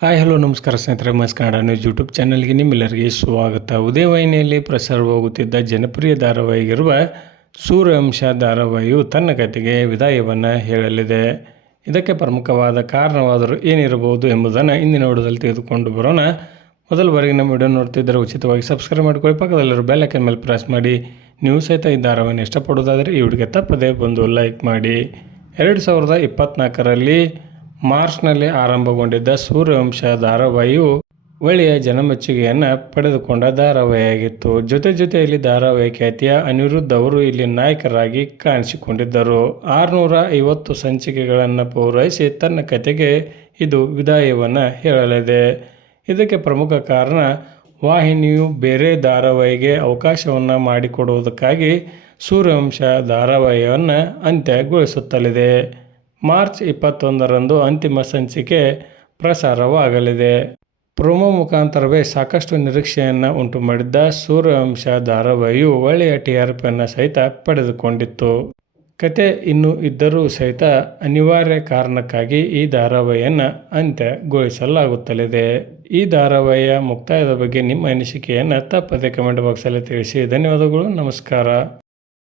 Hi hello ನಮಸ್ಕಾರ ಸ್ನೇಹಿತರೆ, Kannada news YouTube ಚಾನಲ್ಗೆ ನಿಮ್ಮೆಲ್ಲರಿಗೆ ಸ್ವಾಗತ. ಉದಯವಾಹಿನಿಯಲ್ಲಿ ಪ್ರಸಾರವಾಗುತ್ತಿದ್ದ ಜನಪ್ರಿಯ ಧಾರಾವಾಹಿಗಿರುವ ಸೂರ್ಯವಂಶ ಧಾರಾವಾಹಿಯು ತನ್ನ ಕಥೆಗೆ ವಿದಾಯವನ್ನು ಹೇಳಲಿದೆ. ಇದಕ್ಕೆ ಪ್ರಮುಖವಾದ ಕಾರಣವಾದರೂ ಏನಿರಬಹುದು ಎಂಬುದನ್ನು ಇಂದಿನ ವಿಡಿಯೋದಲ್ಲಿ ತೆಗೆದುಕೊಂಡು ಬರೋಣ. ಮೊದಲವರೆಗೆ ನಮ್ಮ ವಿಡಿಯೋ ನೋಡ್ತಿದ್ದರೆ ಉಚಿತವಾಗಿ ಸಬ್ಸ್ಕ್ರೈಬ್ ಮಾಡ್ಕೊಳ್ಳಿ, ಪಕ್ಕದಲ್ಲಿರೋ ಬೆಲ್ ಐಕಾನ್ ಮೇಲೆ ಪ್ರೆಸ್ ಮಾಡಿ. ನೀವು ಸಹಿತ ಈ ಧಾರಾವಾಹಿನ ಇಷ್ಟಪಡೋದಾದರೆ ಈ ವಿಡಿಯೋಗೆ ತಪ್ಪದೆ ಬಂದು ಲೈಕ್ ಮಾಡಿ. 2024ರಲ್ಲಿ ಮಾರ್ಚ್ನಲ್ಲಿ ಆರಂಭಗೊಂಡಿದ್ದ ಸೂರ್ಯವಂಶ ಧಾರಾವಾಹಿಯು ಒಳ್ಳೆಯ ಜನಮೆಚ್ಚುಗೆಯನ್ನು ಪಡೆದುಕೊಂಡ ಧಾರಾವಾಹಿಯಾಗಿತ್ತು. ಜೊತೆಯಲ್ಲಿ ಧಾರಾವಾಹಿ ಖ್ಯಾತಿಯ ಅನಿರುದ್ಧ್ ಅವರು ಇಲ್ಲಿ ನಾಯಕರಾಗಿ ಕಾಣಿಸಿಕೊಂಡಿದ್ದರು. 650 ಸಂಚಿಕೆಗಳನ್ನು ಪೂರೈಸಿ ತನ್ನ ಕಥೆಗೆ ಇದು ವಿದಾಯವನ್ನು ಹೇಳಲಿದೆ. ಇದಕ್ಕೆ ಪ್ರಮುಖ ಕಾರಣ ವಾಹಿನಿಯು ಬೇರೆ ಧಾರಾವಾಹಿಗೆ ಅವಕಾಶವನ್ನು ಮಾಡಿಕೊಡುವುದಕ್ಕಾಗಿ ಸೂರ್ಯವಂಶ ಧಾರಾವಾಹಿಯನ್ನು ಅಂತ್ಯಗೊಳಿಸುತ್ತಲಿದೆ. ಮಾರ್ಚ್ 21ರಂದು ಅಂತಿಮ ಸಂಚಿಕೆ ಪ್ರಸಾರವಾಗಲಿದೆ. ಪ್ರೊಮೋ ಮುಖಾಂತರವೇ ಸಾಕಷ್ಟು ನಿರೀಕ್ಷೆಯನ್ನು ಉಂಟು ಮಾಡಿದ್ದ ಸೂರ್ಯವಂಶ ಧಾರಾವಾಹಿಯು ಒಳ್ಳೆಯ TRPಯನ್ನು ಸಹಿತ ಪಡೆದುಕೊಂಡಿತ್ತು. ಕತೆ ಇನ್ನೂ ಇದ್ದರೂ ಸಹಿತ ಅನಿವಾರ್ಯ ಕಾರಣಕ್ಕಾಗಿ ಈ ಧಾರಾವಾಹಿಯನ್ನು ಅಂತ್ಯಗೊಳಿಸಲಾಗುತ್ತಲಿದೆ. ಈ ಧಾರಾವಾಹಿಯ ಮುಕ್ತಾಯದ ಬಗ್ಗೆ ನಿಮ್ಮ ಅನಿಸಿಕೆಯನ್ನು ತಪ್ಪದೆ ಕಮೆಂಟ್ ಬಾಕ್ಸಲ್ಲಿ ತಿಳಿಸಿ. ಧನ್ಯವಾದಗಳು, ನಮಸ್ಕಾರ.